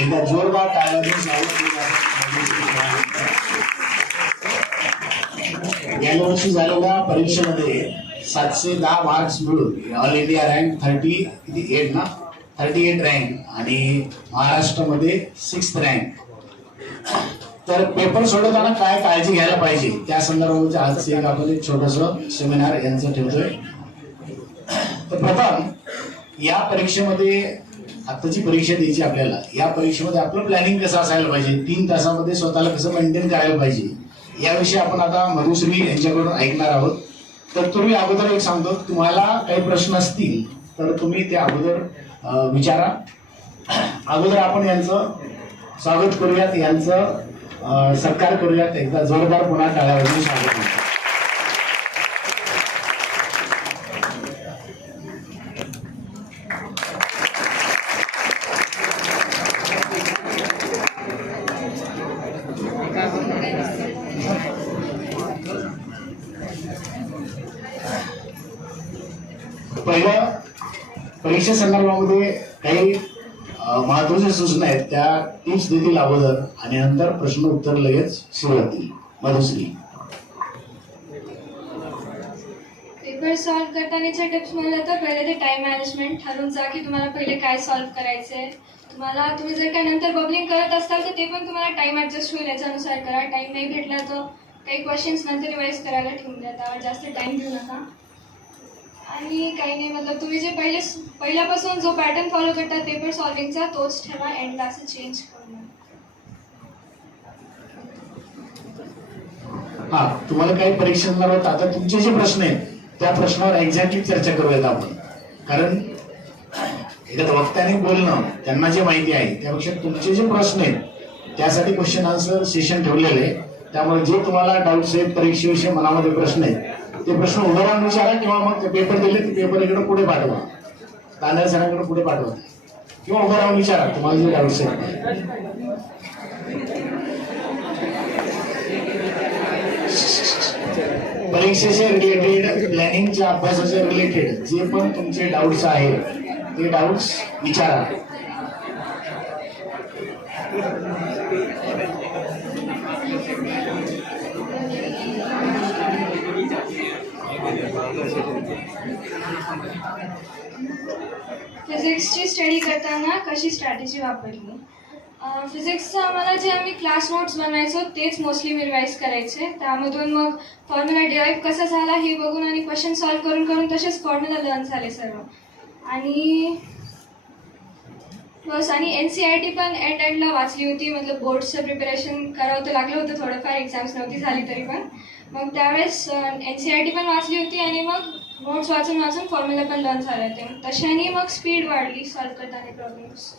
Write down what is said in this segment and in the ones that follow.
एकदा जोरदार टाळ्यांनी स्वागत. गेल्या वर्षी झालेल्या परीक्षेमध्ये 710 मार्क्स मिळून ऑल इंडिया रँक 38 ना 38 रँक आणि महाराष्ट्रामध्ये 6th रँक. तर पेपर सोडवताना काय काळजी घ्यायला पाहिजे त्या संदर्भात आज एक आपण एक छोटंसं सेमिनार यांचं ठेवतोय. तर प्रथम या परीक्षेमध्ये आताची परीक्षा द्यायची आपल्याला, या परीक्षेमध्ये आपलं प्लॅनिंग कसं असायला पाहिजे, 3 तासामध्ये स्वतःला कसं मेंटेन करायला पाहिजे याविषयी आपण आता मधुश्री यांच्याकडून ऐकणार आहोत. तर तुम्ही अगोदर एक सांगतो, तुम्हाला काही प्रश्न असतील तर तुम्ही ते अगोदर विचारा. अगोदर आपण यांचं स्वागत करूयात, यांचं सत्कार करूयात. एकदा जोरदार पुन्हा टाळ्यांनी स्वागत करूया. पहिलं परीक्षा संदर्भामध्ये काही महत्वाच्या सूचना आहेत, त्या टिप्स देतील अगोदर आणि नंतर प्रश्न उत्तर लगेच सुरू होतील. मधुश्री. पेपर सॉल्व्ह करतानाच्या टिप्स म्हणलं तर पहिले ते टाइम मॅनेजमेंट ठरवून जा की तुम्हाला पहिले काय सॉल्व्ह करायचंय. तुम्ही जर काय नंतर बबलिंग करत असाल तर ते पण तुम्हाला टाइम ऍडजस्ट होईल याच्यानुसार करा. टाइम नाही भेटला तर काही क्वेश्चन्स नंतर रिवाइज करायला ठेवून द्या, त्यावर जास्त टाइम देऊ नका. आणि काही नाही, मतलब तुम्ही जे पहिल्यापासून जो पॅटर्न फॉलो करता पेपर सॉल्विंगचा तोच ठेवा, एंडला असं चेंज करू नका. हा, तुम्हाला काही परीक्षा संदर्भात आता तुमचे जे प्रश्न आहेत त्या प्रश्नावर एक्झॅक्टली चर्चा करूयात आपण. कारण एखाद्या वक्त्याने बोलणं, त्यांना जे माहिती आहे त्यापेक्षा तुमचे जे प्रश्न आहेत त्यासाठी क्वेश्चन आन्सर सेशन ठेवलेले आहे. त्यामुळे जे तुम्हाला डाऊट्स आहेत, परीक्षेविषयी मनामध्ये प्रश्न आहेत ते प्रश्न उभं राहून विचारा, किंवा मग ते पेपर दिले ते पेपर इकडे पुढे पाठवा, तांदळ सरांकडे पुढे पाठवा, किंवा उभं राहून विचारा तुम्हाला जे डाऊट्स आहेत. परीक्षेचे रिलेटेड, प्लॅनिंगच्या अभ्यासाचे रिलेटेड जे पण तुमचे डाऊट्स आहेत ते डाऊट्स विचारा. फिजिक्सची स्टडी करताना कशी स्ट्रॅटेजी वापरली. फिजिक्सचं आम्हाला जे आम्ही क्लास नोट्स बनवायचो तेच मोस्टली मी रिवाईज करायचे. त्यामधून मग फॉर्म्युला डिराईव्ह कसा झाला हे बघून आणि क्वेश्चन सॉल्व्ह करून करून तसेच फॉर्म्युला लर्न झाले सर्व. आणि बस. आणि NCERT पण एंडला वाचली होती, मतलब बोर्डचं प्रिपरेशन करावं तर लागलं होतं थोडंफार, एक्झाम्स नव्हती झाली तरी पण. मग त्यावेळेस NCERT पण वाचली होती आणि मग नोट्स वाचून वाचून फॉर्म्युला पण लर्न झाले होते. तशाने मग स्पीड वाढली सॉल्व्ह करताना प्रॉब्लेम्स.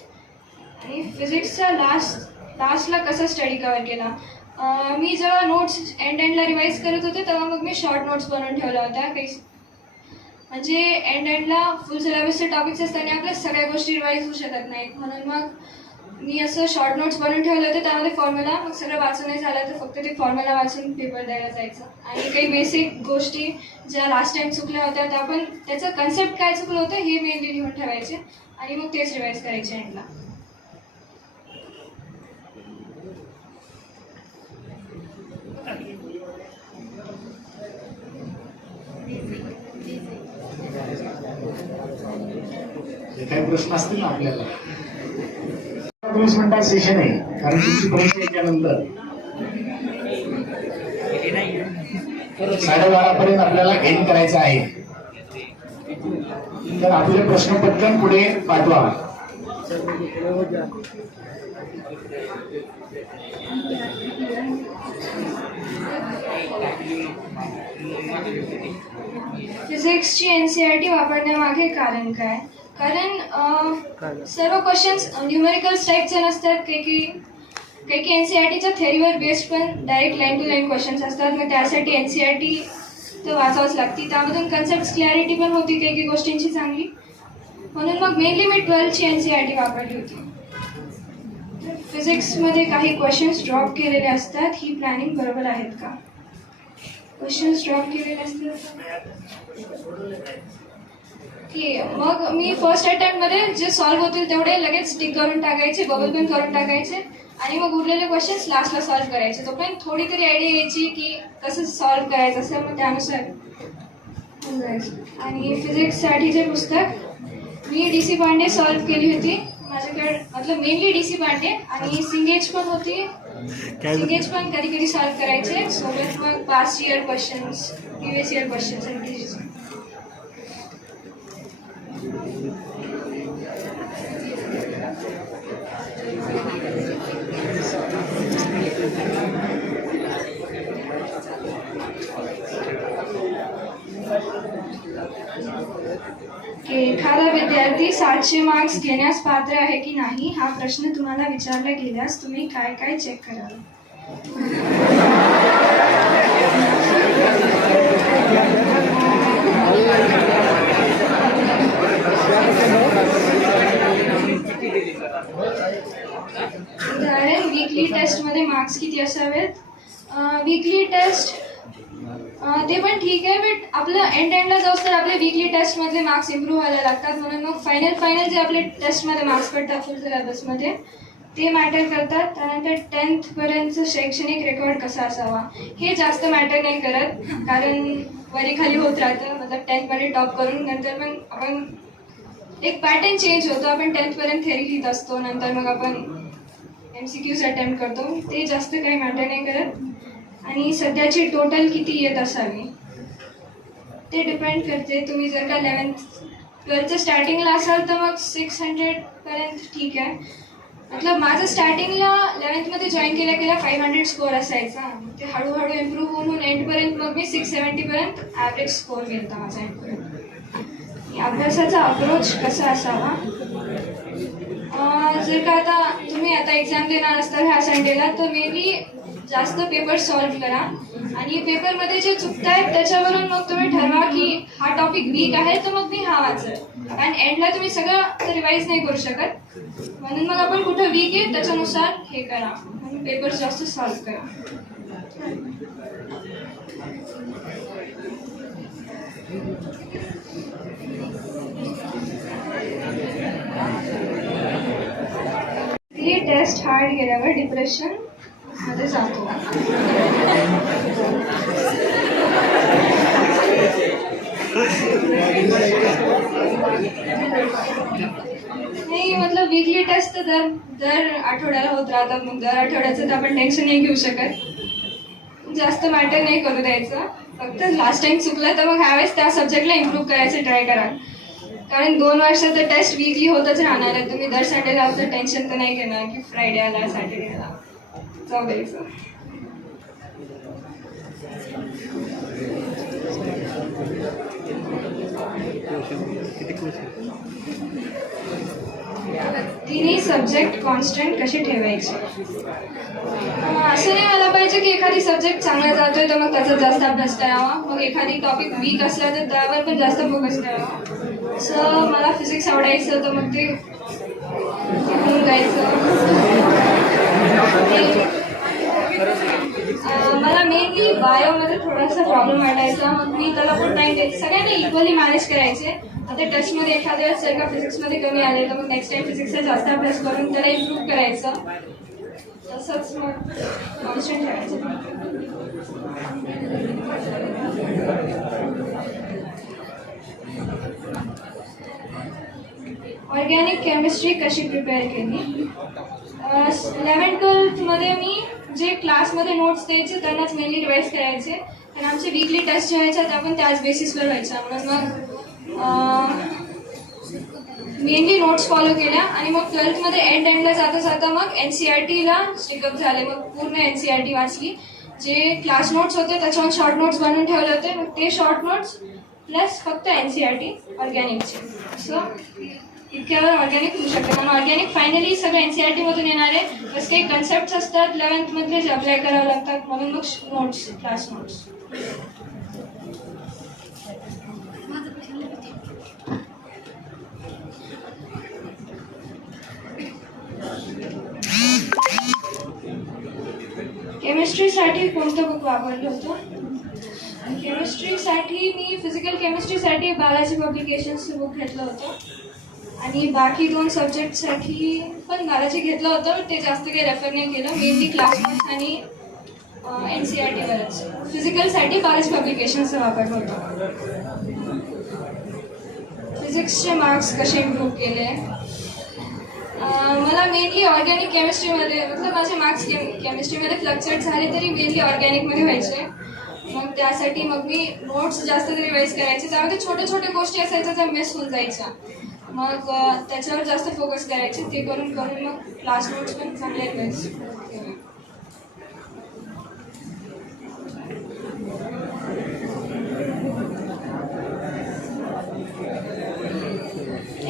आणि फिजिक्सचा लास्टला कसा स्टडी कव्हर केला. मी जेव्हा नोट्स एंडला रिवाईज करत होते तेव्हा मग मी शॉर्ट नोट्स बनवून ठेवल्या होत्या. काही म्हणजे एंडला फुल सिलेबसचे टॉपिक्स असताना आपल्या सगळ्या गोष्टी रिवाईज होऊ शकत नाहीत, म्हणून मग मी असं शॉर्ट नोट्स बनवून ठेवले होते. त्यामध्ये फॉर्म्युला मग सगळं वाचून नाही झालं तर फक्त ते फॉर्म्युला वाचून पेपर द्यायला जायचं. आणि काही बेसिक गोष्टी ज्या लास्ट टाइम चुकल्या होत्या त्या पण त्याचं कन्सेप्ट काय चुकलं होतं हे मेनली लिहून ठेवायचे आणि मग तेच रिवाईज करायचे एंडला. काही प्रश्न असतील ना आपल्याला. 20 मिनिटात सेशन आहे, कारण तुमची परीक्षा याच्यानंतर 12:30 पर्यंत आपल्याला एंड करायचं आहे. तर आपले प्रश्न पटकन पुढे पाठवा. फिजिक्सची NCERT वापरण्यामागे कारण काय. कारण सर्व क्वेश्चन्स न्यूमेरिकल्स टाईपचे नसतात. काही NCERTच्या थेअरीवर बेस्ड पण direct line to line questions असतात. मग त्यासाठी NCERT तर वाचावंच लागते. त्यामधून कन्सेप्ट क्लॅरिटी पण होती काही गोष्टींची चांगली, म्हणून मग मेनली मी 12ची NCERT वापरली होती. फिजिक्समध्ये काही क्वेश्चन्स ड्रॉप केलेले असतात, ही प्लॅनिंग बरोबर आहेत का. क्वेश्चन्स ड्रॉप केलेले असतात की मग मी फर्स्ट अटेम्प्टमध्ये जे सॉल्व्ह होतील तेवढे लगेच टिक करून टाकायचे, बबल पेन करून टाकायचे आणि मग उरलेले क्वेश्चन्स लास्टला सॉल्व्ह करायचे. तोपर्यंत थोडी तरी आयडिया यायची की कसं सॉल्व्ह करायचं असं, मग त्यानुसार होऊन जायचं. आणि फिजिक्ससाठीचे पुस्तक मी DC पांडे सॉल्व्ह केली होती माझ्याकडे, मतलब मेनली DC पांडे, आणि सिंगेज पण होती. सिंगेज पण कधी कधी सॉल्व्ह करायचे, सोबत मग past year questions, previous year questions आणि एखादा विद्यार्थी 700 मार्क्स घेण्यास पात्र आहे की नाही हा प्रश्न तुम्हाला विचारला गेल्यास तुम्ही काय काय चेक कराल? उदाहरण, वीकली टेस्टमध्ये मार्क्स किती असावेत? वीकली टेस्ट ते पण ठीक आहे, बट आपलं एंडला जाऊस तर आपले वीकली टेस्टमधले मार्क्स इम्प्रूव्ह व्हायला लागतात. म्हणून मग फायनल जे आपले टेस्टमध्ये मार्क्स पडतात फुल सिलेबसमध्ये ते मॅटर करतात. त्यानंतर 10th पर्यंतचं शैक्षणिक रेकॉर्ड कसा असावा हे जास्त मॅटर नाही करत, कारण वरी खाली होत राहतं. मतलब 10th मध्ये टॉप करून नंतर मग आपण एक पॅटर्न चेंज होतो. आपण 10th पर्यंत थेरी लिहित असतो, नंतर मग आपण MCQs अटेम्प्ट करतो, ते जास्त काही मॅटर नाही करत. आणि सध्याची टोटल किती येत असावी ते डिपेंड करते. तुम्ही जर का 12th स्टार्टिंगला असाल तर मग 600 पर्यंत ठीक आहे. मतलब माझं स्टार्टिंगला 11th जॉईन केल्या 500 स्कोअर असायचा, ते हळूहळू इम्प्रूव्ह होऊन एंडपर्यंत मग मी 670 पर्यंत ॲव्हरेज स्कोअर गेला माझा एंडपर्यंत. अभ्यासाचा अप्रोच कसा असावा? जर का तुम्ही आता एक्झाम देणार असता ह्या संडेला तर मे बी जास्त पेपर सॉल्व्ह करा आणि पेपरमध्ये जे चुकतायत त्याच्यावरून मग तुम्ही ठरवा की हा टॉपिक वीक आहे तर मग मी हा वाचेल, कारण एंडला तुम्ही सगळं रिवाईज नाही करू शकत. म्हणून mग आपण कुठं वीक आहे त्याच्यानुसार हे करा, म्हणून पेपर जास्त सॉल्व्ह करा. ही टेस्ट हार्ड गेल्यावर डिप्रेशन मध्ये जातो. नाही, मतलब वीकली टेस्ट तर दर आठवड्याला होत राहतात, मग दर आठवड्याचं तर आपण टेन्शन नाही घेऊ शकत, जास्त मॅटर नाही करू द्यायचं. फक्त लास्ट टाइम चुकलं तर मग ह्यावेळेस त्या सब्जेक्टला इम्प्रूव्ह करायचं ट्राय करा, कारण 2 वर्ष तर टेस्ट वीकली होतच राहणार आहे. तुम्ही दर सॅटर्डेला तर टेन्शन तर नाही घेणार की फ्रायडे आला सॅटर्डेला जाऊ द्यायचं. तिन्ही सब्जेक्ट कॉन्स्टंट कसे ठेवायचे? असं नाही मला पाहिजे की एखादी सब्जेक्ट चांगला जातोय तर मग त्याचा जास्त अभ्यास करावा, मग एखादी टॉपिक वीक असला तर त्यावर पण जास्त फोकस करावा. असं मला फिजिक्स आवडायचं तर मग ते घेऊन जायचं. मला मेनली बायोमध्ये थोडासा प्रॉब्लेम वाटायचा, मग मी त्याला पण टाईम द्यायचे. सगळ्यांना इक्वली मॅनेज करायचे. आता टेस्टमध्ये एखाद्या वेळेस जर का फिजिक्समध्ये कमी आले तर मग नेक्स्ट टाइम फिजिक्सचा जास्त अभ्यास करून त्याला इम्प्रूव्ह करायचं. तसंच मग कॉन्स्टंट ठेवायचं. ऑर्गॅनिक केमिस्ट्री कशी प्रिपेअर केली? 11th-12th मी जे क्लासमध्ये नोट्स द्यायचे त्यांनाच मेनली रिवाईज करायचे, कारण आमचे वीकली टेस्ट जे व्हायच्या त्या पण त्याच बेसिसवर व्हायच्या. म्हणून मग मेनली नोट्स फॉलो केल्या आणि मग 12th एंडला जाता मग NCERTला स्टिकअप झाले. मग पूर्ण NCERT वाचली. जे क्लास नोट्स होते त्याच्यावर शॉर्ट नोट्स बनवून ठेवले होते, मग ते शॉर्ट नोट्स प्लस फक्त NCERT ऑर्गॅनिकचे. सो इतक्यावर ऑर्गॅनिक होऊ शकते. म्हणून ऑर्गॅनिक फायनली सगळं NCERTमधून येणार आहे. बस काही कन्सेप्ट्स असतात 11th जे अप्लाय करावे लागतात, म्हणून मग नोट्स, क्लास नोट्स. केमिस्ट्रीसाठी कोणतं बुक वापरलं होतं? केमिस्ट्रीसाठी मी फिजिकल केमिस्ट्रीसाठी बालाजी पब्लिकेशन्सचं बुक घेतलं होतं आणि बाकी 2 सब्जेक्टसाठी पण बालाजी घेतलं होतं, पण ते जास्त काही रेफर नाही केलं. मेनली क्लासवर्क्स आणि NCERTवरच. फिजिकलसाठी बालाजी पब्लिकेशन्सचा वापर होतो. फिजिक्सचे मार्क्स कसे इम्प्रूव्ह केले? मला मेनली ऑर्गॅनिक केमिस्ट्रीमध्ये मतलब माझे मार्क्स केमिस्ट्रीमध्ये फ्लक्च्युएट झाले तरी मेनली ऑर्गॅनिकमध्ये व्हायचे. मग त्यासाठी मग मी नोट्स जास्त रिवाईज करायचे. त्यामध्ये छोट्या छोट्या गोष्टी असायच्या त्या मिस होऊन जायच्या. मग त्याच्यावर जास्त फोकस करायचे. ते करून मग क्लास नोट्स पण चांगले रिवाईज केले.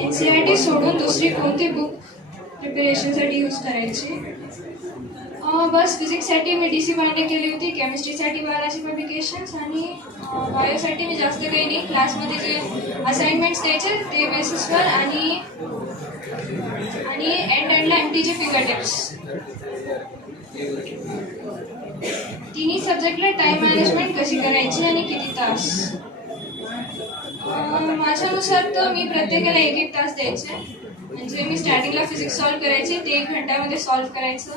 NCERT सोडून दुसरी कोणती बुक प्रिपरेशनसाठी यूज करायची? बस फिजिक्ससाठी मी DC पांडे केली होती, केमिस्ट्रीसाठी बालाजी पब्लिकेशन्स आणि बायोसाठी मी जास्त काही नाही. क्लासमध्ये जे असाइनमेंट्स द्यायचे ते बेसिसवर आणि एंडला MTG फिगर टिप्स. तिन्ही सब्जेक्टला टाईम मॅनेजमेंट कशी करायची आणि किती तास? माझ्यानुसार तर मी प्रत्येकाला 1-1 तास द्यायचे. म्हणजे मी स्टार्टिंगला फिजिक्स सॉल्व करायचे, ते 1 घंट्यामध्ये सॉल्व करायचं.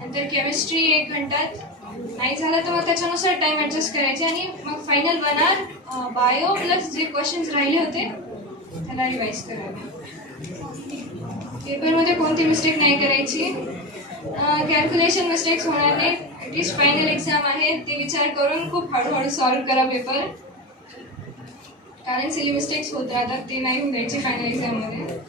नंतर केमिस्ट्री 1 घंट्यात, नाही झालं तर मग त्याच्यानुसार टाईम ॲडजस्ट करायचे आणि मग फायनल 1 आवर बायो प्लस जे क्वेश्चन्स राहिले होते त्याला रिवाईज करावे. पेपरमध्ये कोणती मिस्टेक नाही करायची. कॅल्क्युलेशन मिस्टेक्स होणार नाही. ॲटलिस्ट फायनल एक्झाम आहे ते विचार करून खूप हळूहळू सॉल्व करा पेपर, कारण सिली मिस्टेक्स होत राहतात, ते नाही होऊन द्यायचे फायनल एक्झाममध्ये.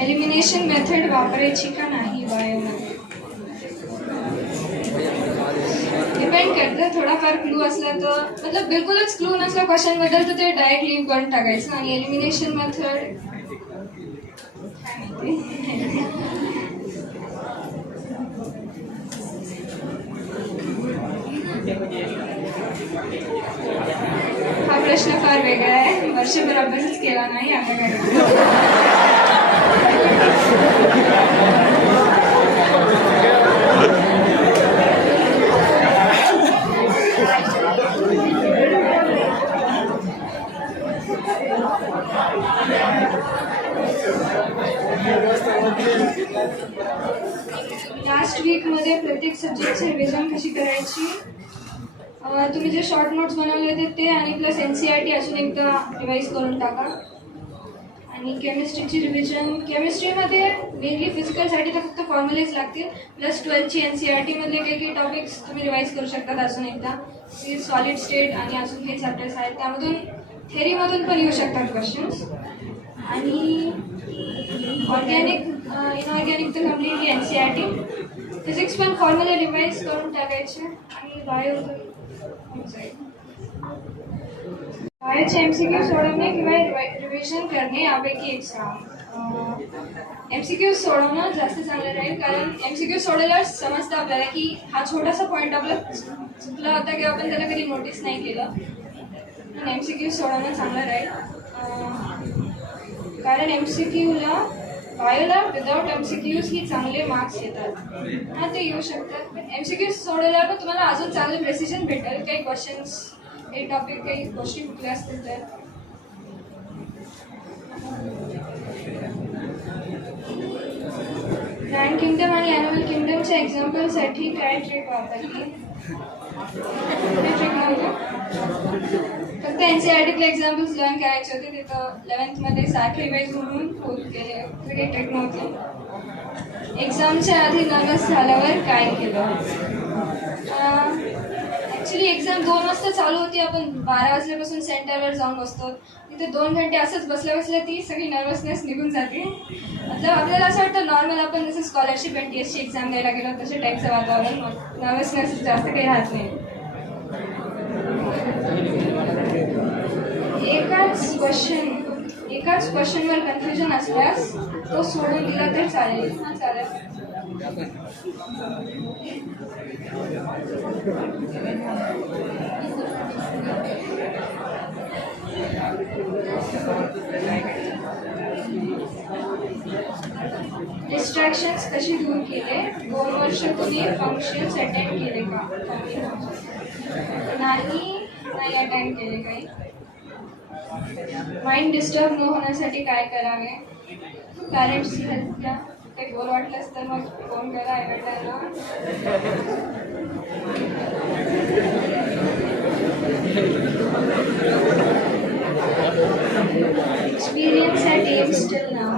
एलिमिनेशन मेथड वापरायची का नाही बायोमध्ये? डिपेंड करतं. थोडाफार क्लू असला तर मतलब बिलकुलच क्लू नसला क्वेश्चनबद्दल तर ते डायरेक्ट लीव करून टाकायचं. आणि एलिमिनेशन मेथड हा प्रश्न फार वेगळा आहे. वर्षभर अभ्यासच केला नाही, आता काय. लास्ट वीकमध्ये प्रत्येक सब्जेक्टची रिव्हिजन कशी करायची? तुम्ही जे शॉर्ट नोट्स बनवले होते ते आणि प्लस NCERT अजून एकदा रिवाईज करून टाका. आणि केमिस्ट्रीची रिव्हिजन, केमिस्ट्रीमध्ये मेनली फिजिकलसाठी तर फक्त फॉर्म्युलेज लागतील, प्लस 12ची NCERTमधले काही टॉपिक्स तुम्ही रिवाईज करू शकतात अजून एकदा. सॉलिड स्टेट आणि अजून हे चॅप्टर्स आहेत, त्यामधून थेरीमधून पण येऊ शकतात क्वेश्चन्स. आणि ऑर्गॅनिक इनऑर्गॅनिक तर कम्प्लिटली NCERT. फिजिक्स पण फॉर्म्युले रिवाईज करून टाकायचे आणि बायो बायोचे MCQ सोडवणे किंवा रिव्हिजन करणे यापैकी एक सांग. MCQ सोडवणं जास्त चांगलं राहील, कारण MCQ सोडवल्यावर समजतं आपल्याला की हा छोटासा पॉईंट आपला चुकला होता किंवा आपण त्याला कधी नोटीस नाही केलं. पण MCQ सोडवणं चांगलं राहील, कारण MCQला बायोला विदाउट MCQs ही चांगले मार्क्स येतात. हां, ते येऊ शकतात, पण MCQ सोडवल्यावर पण तुम्हाला अजून चांगलं प्रेसिजन भेटेल. काही क्वेश्चन्स, काही टॉपिक, काही गोष्टी कुठल्या असतील तर. ग्रँड किंगडम आणि ॲन्युअल किंगडमच्या एक्झाम्पलसाठी काय ट्रिक वापरली? ट्रिक नव्हतं, फक्त NCERTतले एक्झाम्पल्स लर्न करायचे होते. तिथं 11th सारखे रिवाईज म्हणून होत गेले, काही ट्रिक नव्हती. एक्झामच्या आधी नर्वस झाल्यावर काय केलं? ॲक्च्युली एक्झाम 2 वाजता चालू होती, आपण 12 वाजल्यापासून सेंटरवर जाऊन बसतो. तिथे 2 घंटे असंच बसल्या बसल्या ती सगळी नर्वसनेस निघून जाते. मतलब आपल्याला असं वाटतं नॉर्मल आपण जसं स्कॉलरशिप आणि TSची एक्झाम द्यायला गेलो तशा टाईपचं वातावरण, नर्वसनेस जास्त काही राहत नाही. एकाच क्वेश्चनवर कन्फ्युजन असल्यास तो सोडून दिला तर चालेल? हां, चालेल. डिस्ट्रॅक्शन्स कशी दूर केले? 2 वर्ष तुम्ही फंक्शन्स अटेंड केले का? नाही अटेंड केले काही. माइंड डिस्टर्ब न होण्यासाठी काय करावे? पॅरेंट्सची हेल्प घ्या. काही बोर वाटलंच तर मग फोन करा आईवडिलांना. Experience at AIIMS till now.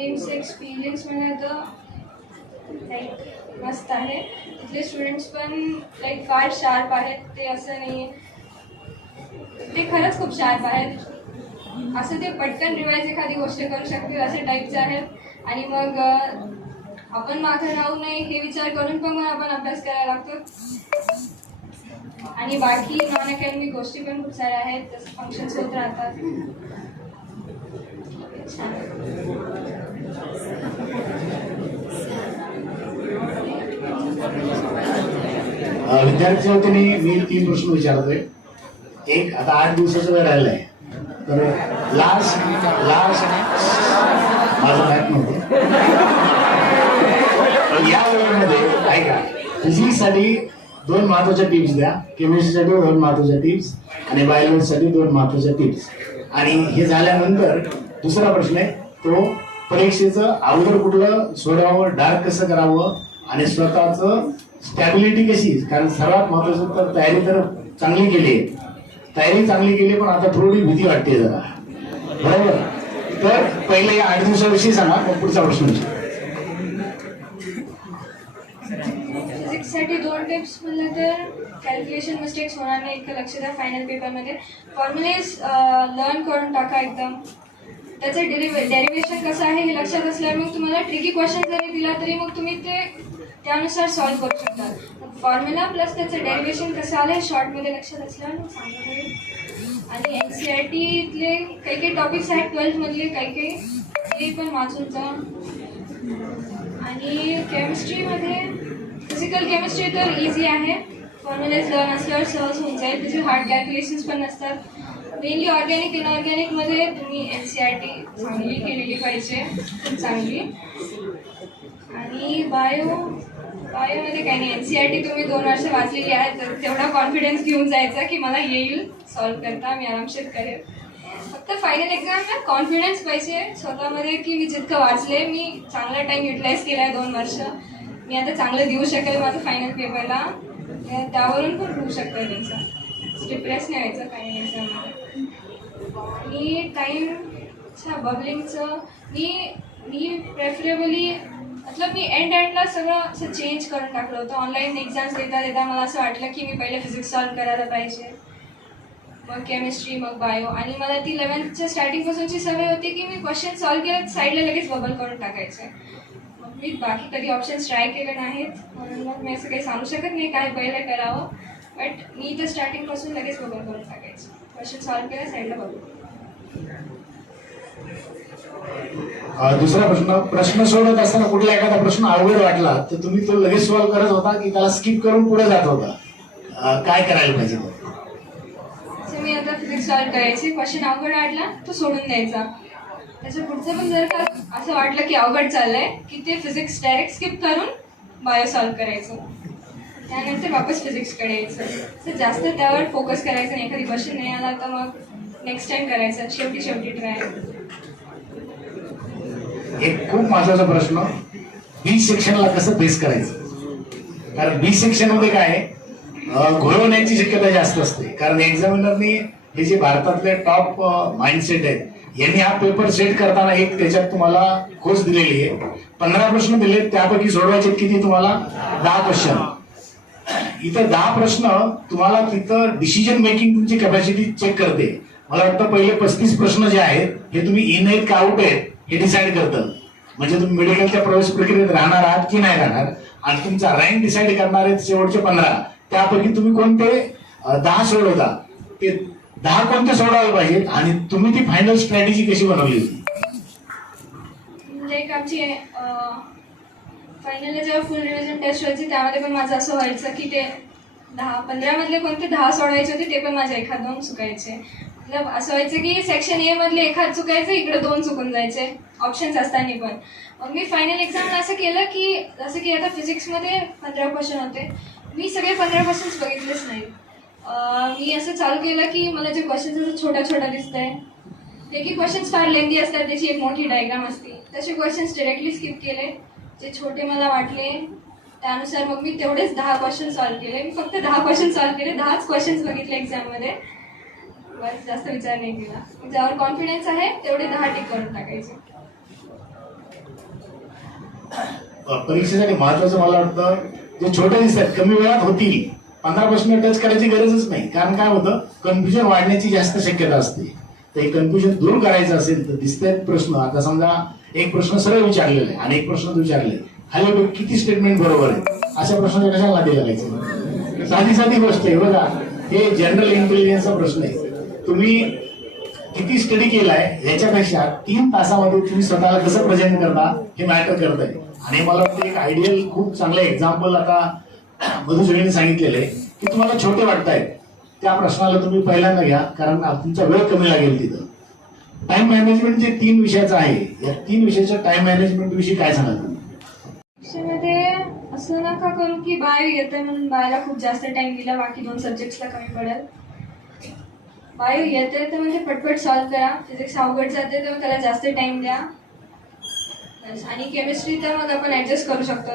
एम्सचा एक्सपिरियन्स म्हणजे तर लाईक मस्त आहे. तिथले स्टुडंट्स पण लाईक फार शार्प आहेत. ते असं नाही, ते खरंच खूप शार्प आहेत. असं ते पटकन रिवाईज एखादी गोष्ट करू शकतील असे टाईपचे आहेत. आणि मग आपण मागे राहू नये हे विचार करून पण मग आपण अभ्यास करायला लागतो. आणि बाकी नॉन अकॅडमिक गोष्टी पण खूप साऱ्या आहेत. जसं फंक्शन्स होत राहतात. विद्यार्थी वतीने मी 3 प्रश्न विचारतोय. एक, आता 8 दिवसाचा वेळ राहिलाय, तर लास्ट माझं मॅथ नव्हतं. या वेळेमध्ये ऐका, फिजिक्ससाठी 2 महत्वाच्या टिप्स द्या, केमिस्ट्रीसाठी 2 महत्वाच्या टिप्स आणि बायोलॉजीसाठी 2 महत्वाच्या टिप्स. आणि हे झाल्यानंतर दुसरा प्रश्न आहे तो, परीक्षेचं अवघड कुठलं सोडवावं, डार्क कसं करावं आणि स्वतःचं स्टॅबिलिटी कशी. कारण सर्वात महत्वाचं तर तयारी तर चांगली केली आहे, तयारी चांगली केली, पण आता थोडी भीती वाटते जरा, बरोबर. तर पहिले या 8 दिवसाविषयी सांगा, मग पुढचा प्रश्न विचारा. फिजिक्ससाठी 2 टिप्स म्हणलं तर कॅल्क्युलेशन मिस्टेक्स होणार नाही इतकं लक्ष द्या. फायनल पेपरमध्ये फॉर्म्युलेज लर्न करून टाका एकदम. त्याचं डेरिव्हेशन कसं आहे हे लक्षात असल्यावर मग तुम्हाला ट्रिकी क्वेश्चन जरी दिला तरी मग तुम्ही ते त्यानुसार सॉल्व्ह करू शकता. फॉर्म्युला प्लस त्याचं डेरिव्हेशन कसं आलं हे शॉर्टमध्ये लक्षात असल्यावर मग सांगता येईल. आणि NCERTतले काही टॉपिक्स आहेत 12th मधले काही ते पण वाचून जा. आणि केमिस्ट्रीमध्ये फिजिकल केमिस्ट्री तर इझी आहे. फॉर्म्युलेज लर्न असल्यावर सहज होऊन जाईल. त्याचे हार्ड कॅल्क्युलेशन्स पण नसतात. मेनली ऑर्गॅनिक इनऑर्गॅनिकमध्ये तुम्ही NCERT चांगली केलेली पाहिजे, खूप चांगली. आणि बायोमध्ये काही नाही. NCERT तुम्ही 2 वर्ष वाचलेली आहे तर तेवढा कॉन्फिडन्स घेऊन जायचा की मला येईल सॉल्व्ह करता, मी आरामशीर करेल. फक्त फायनल एक्झामला कॉन्फिडन्स पाहिजे स्वतःमध्ये की मी जितकं वाचले, मी चांगला टाईम युटिलाइज केला आहे 2 वर्ष, मी आता चांगलं देऊ शकेल माझं फायनल पेपरला. त्यावरून पण होऊ शकतं त्यांचं. डिप्रेस नाही व्हायचं फायनल एक्झाममध्ये. आणि टाईमच्या बबलिंगचं मी प्रेफरेबली मतलब मी एंडला सगळं असं चेंज करून टाकलं होतं. ऑनलाईन एक्झाम्स देता मला असं वाटलं की मी पहिले फिजिक्स सॉल्व्ह करायला पाहिजे, मग केमिस्ट्री, मग बायो. आणि मला ती 11thच्या स्टार्टिंगपासूनची सवय होती की मी क्वेश्चन सॉल्व्ह केलं साईडला लगेच बबल करून टाकायचे. मग मी बाकी कधी ऑप्शन्स ट्राय केले नाहीत, म्हणून मग मी असं काही सांगू शकत नाही काय पहिलं करावं. बट मी तर स्टार्टिंगपासून लगेच बबल करून टाकायचं. क्वेश्चन सॉल्व्ह केलं साईडला बबल. दुसरा प्रश्न सोडत असताना कुठला एखादा प्रश्न अवघड वाटला तर तुम्ही तो लगेच सॉल्व्ह करत होता की त्याला स्किप करून पुढे जात होता? काय करायला पाहिजे? मी आता फिजिक्स सॉल्व्ह करायची, क्वेश्चन अवघड वाटला तो सोडून द्यायचा. त्याच्या पुढचं पण जर का असं वाटलं की अवघड चाललंय की ते फिजिक्स डायरेक्ट स्किप करून बायो सॉल्व्ह करायचं. त्यानंतर वापस फिजिक्सकडे यायचं. तर जास्त त्यावर फोकस करायचं नाही. एखादी क्वेश्चन नाही आला तर मग नेक्स्ट टाइम करायचं. शेवटी ट्राय. एक खूप महत्वाचा प्रश्न, बी सेक्शनला कसं फेस करायचं? कारण बी सेक्शन मध्ये काय घोळवण्याची शक्यता जास्त असते. कारण एक्झामिनरनी हे जे भारतातले टॉप माइंडसेट आहेत यांनी हा पेपर सेट करताना एक त्याच्यात तुम्हाला खोज दिलेली आहे. 15 प्रश्न दिले, त्यापैकी सोडवायचे किती तुम्हाला? 10 क्वेश्चन. इथं 10 प्रश्न तुम्हाला तिथं डिसिजन मेकिंग तुमची कॅपॅसिटी चेक करते. मला वाटतं पहिले 35 प्रश्न जे आहेत हे तुम्ही इन आहेत का आउट आहेत हे डिसाईड करतं. म्हणजे तुम्ही मेडिकलच्या प्रवेश प्रक्रियेत राहणार आहात की नाही राहणार. आणि तुमचा रँक डिसाईड करणार आहेत शेवटचे 15. त्यापैकी तुम्ही कोणते 10 सोडवता, ते 10 कोणते सोडवायला पाहिजेत आणि तुम्ही ती फायनल स्ट्रॅटेजी कशी बनवली होती? लाईक आमची फायनलला जेव्हा फुल रिव्हिजन टेस्ट व्हायची त्यामध्ये पण माझं असं व्हायचं की ते 10-15 मधले कोणते 10 सोडवायचे होते ते पण माझे 1-2 चुकायचे. मतलब असं व्हायचं की सेक्शन ए मधले एखाद चुकायचं, इकडे 2 चुकून जायचे ऑप्शन्स असताना पण. मग मी फायनल एक्झामला असं केलं की जसं की आता फिजिक्समध्ये 15 क्वेश्चन होते, मी सगळे 15 क्वेश्चन्स बघितलेच नाही. मी असं चालू केलं की मला जे क्वेश्चन्स असं छोटा छोटा दिसतंय, ते की क्वेश्चन्स फार लेंदी असतात, त्याची एक मोठी डायग्राम असते, तसे क्वेश्चन्स डिरेक्टली स्किप केले. जे छोटे मला वाटले त्यानुसार मग मी तेवढेच 10 क्वेश्चन सॉल्व्ह केले. मी फक्त 10 क्वेश्चन सॉल्व्ह केले, 10च क्वेश्चन्स बघितले एक्झाममध्ये, बस जास्त विचार नाही केला. ज्यावर कॉन्फिडन्स आहे तेवढे 10 टिक करून टाकायचे. परीक्षेसाठी महत्वाचं मला वाटतं जे छोटे दिसतात कमी वेळात होतील 15 प्रश्न टच करायची गरजच नाही. कारण काय होतं, कन्फ्युजन वाढण्याची जास्त शक्यता असते. तर हे कन्फ्युजन दूर करायचं असेल तर दिसतात प्रश्न, आता समजा एक प्रश्न सरळ विचारलेला आहे आणि एक प्रश्न विचारले खाली किती स्टेटमेंट बरोबर आहे, अशा प्रश्नाच्या कशाला नादी लागायचं. साधी साधी गोष्ट आहे बघा, हे जनरल इंटेलिजन्सचा प्रश्न आहे. तुम्ही किती स्टडी केलाय याच्यापेक्षा 3 तासामध्ये तुम्ही स्वतःला कसं प्रेझेंट करता हे मॅटर करत आहे. आणि मला वाटतं एक आयडियल खूप चांगलं एक्झाम्पल आता मधुसुरेने सांगितलेलं आहे की तुम्हाला छोटे वाटतायत त्या प्रश्नाला तुम्ही पहिल्यांदा घ्या, कारण तुमचा वेळ कमी लागेल तिथं. टाइम मॅनेजमेंट जे 3 विषयाचं आहे, या 3 विषयाच्या टाइम मॅनेजमेंट विषयी काय सांगाल तुम्ही? त्याच्यामध्ये असं नका करू की बायो येतंय म्हणून बायोला खूप जास्त टाइम दिला, बाकी 2 सब्जेक्ट्सला कमी पडेल. बायो येते तर म्हणजे पटपट सॉल्व्ह करा. फिजिक्स अवघड जाते तर त्याला जास्त टाइम द्या बस. आणि केमिस्ट्री तर मग आपण ॲडजस्ट करू शकतो.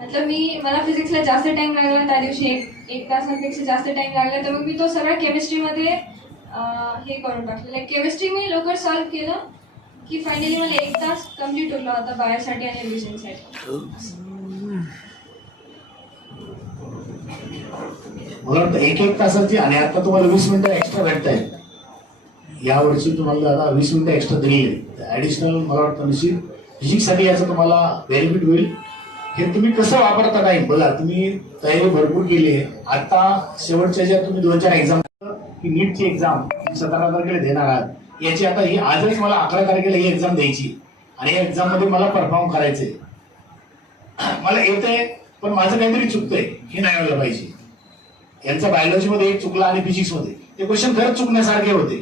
मतलब मला फिजिक्सला जास्त टाइम लागला त्या दिवशी, एक तासापेक्षा जास्त टाइम लागला, तर मग मी तो सगळा केमिस्ट्रीमध्ये हे करून टाकलं. लाईक केमिस्ट्री मी लवकर सॉल्व्ह केलं की फायनली मला 1 तास कम्प्लीट उरला होता बायोसाठी आणि रिव्हिजनसाठी. मला वाटतं 1 तासाची, आणि आता तुम्हाला 20 मिनिटं एक्स्ट्रा भेटत आहेत. यावर्षी तुम्हाला आता 20 मिनिटं एक्स्ट्रा दिली आहे ऍडिशनल. मला वाटतं निश्चित फिजिक्ससाठी याचं तुम्हाला बेनिफिट होईल. हे तुम्ही कसं वापरता टाइम बघा. तुम्ही तयारी भरपूर केली आहे. आता शेवटच्या ज्या तुम्ही 2-4 एक्झाम, ही नीटची एक्झाम 17 तारखेला देणार आहात, याची आता ही आजच मला 11 तारखेला ही एक्झाम द्यायची आणि या एक्झाम मध्ये मला परफॉर्म करायचंय. मला येतंय पण माझं काहीतरी चुकतंय हे नाही व्हायला पाहिजे. यांचा बायोलॉजीमध्ये एक चुकला आणि फिजिक्समध्ये ते क्वेश्चन खरंच चुकण्यासारखे होते.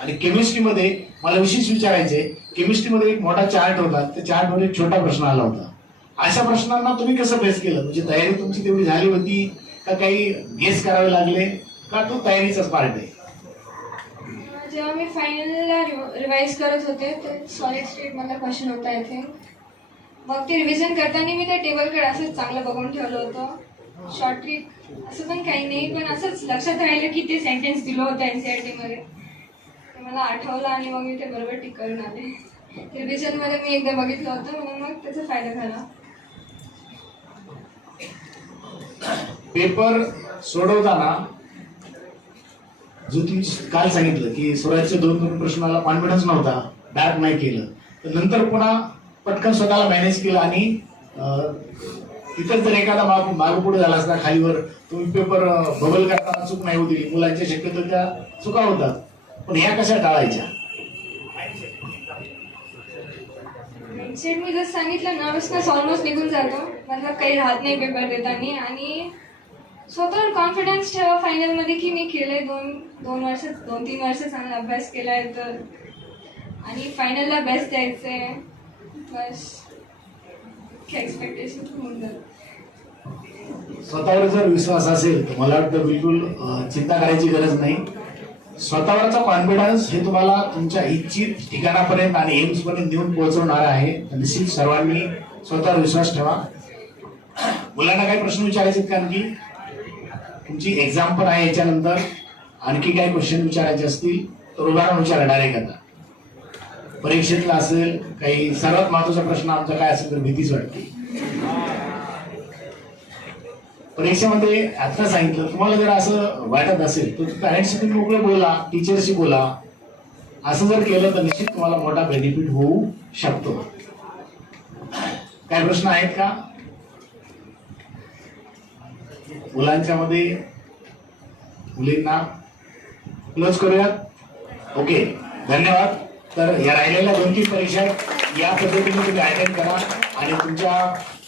आणि केमिस्ट्रीमध्ये मला विशेष विचारायचे, केमिस्ट्रीमध्ये एक मोठा चार्ट होता, त्या चार्टवर एक छोटा प्रश्न आला होता. अशा प्रश्नांना तुम्ही कसं फेस केलं? म्हणजे तयारी तुमची तेवढी झाली होती का, काही गेस करावे लागले का, तो तयारीचाच पार्ट आहे? जेव्हा मी फायनलला रिवाईज करत होते तर सॉलिड स्टेट मधला क्वेश्चन होता आय थिंक. मग ते रिव्हिजन करताना मी त्या टेबलकडे असंच चांगलं बघून ठेवलं होतं. शॉर्ट ट्रिक असं पण काही नाही, पण असंच लक्षात राहिलं की ते सेंटेन्स दिलं होतं NCERT मध्ये, ते मला आठवलं आणि मग मी ते बरोबर टिक करून आले. रिव्हिजन मध्ये मी एकदा बघितलं होतं म्हणून मग त्याचा फायदा झाला. पेपर सोडवताना जो तुम्ही काल सांगितलं की सुरुवातीच्या 2 प्रश्नाला कॉन्फिडन्स नव्हता, बॅक नाही केलं, तर नंतर पुन्हा पटकन स्वतःला मॅनेज केलं आणि इतर जर एखादा मागं पुढे झाला असता खालीवर, तुम्ही पेपर बबल करताना चूक नाही होती. मुलांच्या शक्यतो त्या चुका होतात, पण ह्या कशा टाळायच्या? मी जसं सांगितलं, नर्वसनेस ऑलमोस्ट निघून जातो, मतलब काही राहत नाही पेपर देताना. आणि स्वतःवर कॉन्फिडन्स ठेवा फायनलमध्ये की मी केलंय 2-3 वर्ष चांगला अभ्यास केलाय तर, आणि फायनलला बेस्ट द्यायचंय बस. एक्सपेक्टेशन होऊन जातं. स्वतःवर जर विश्वास असेल तर मला वाटतं बिलकुल चिंता करायची गरज नाही. स्वतःवरचा कॉन्फिडन्स हे तुम्हाला तुमच्या इच्छित ठिकाणापर्यंत आणि एम्स पर्यंत नेऊन पोहोचवणार आहे. निश्चित सर्वांनी स्वतःवर विश्वास ठेवा. मुलांना काही प्रश्न विचारायचे कारण की तुमची एक्झाम पण आहे, याच्यानंतर आणखी काही क्वेश्चन विचारायचे असतील तर उदाहरण विचारा डायरेक्ट. आता परीक्षेतला असेल काही, सर्वात महत्वाचा प्रश्न आमचा काय असेल तर भीतीच वाटते. परीक्षेमध्ये आता सांगितलं, तुम्हाला जर असं वाटत असेल तर पॅरेंट्सशी तुम्ही मोकळे बोला, टीचरशी बोला. असं जर केलं तर निश्चित तुम्हाला मोठा बेनिफिट होऊ शकतो. काय प्रश्न आहेत का मुलांच्या मध्ये? मुलींना क्लोज करूयात. ओके, धन्यवाद. तर या राहिलेल्या 2-3 परीक्षा या पद्धतीने तुम्ही अटेंड करा आणि तुमच्या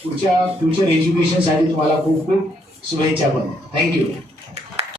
पुढच्या फ्युचर एज्युकेशनसाठी तुम्हाला खूप खूप शुभेच्छा. पण थँक्यू.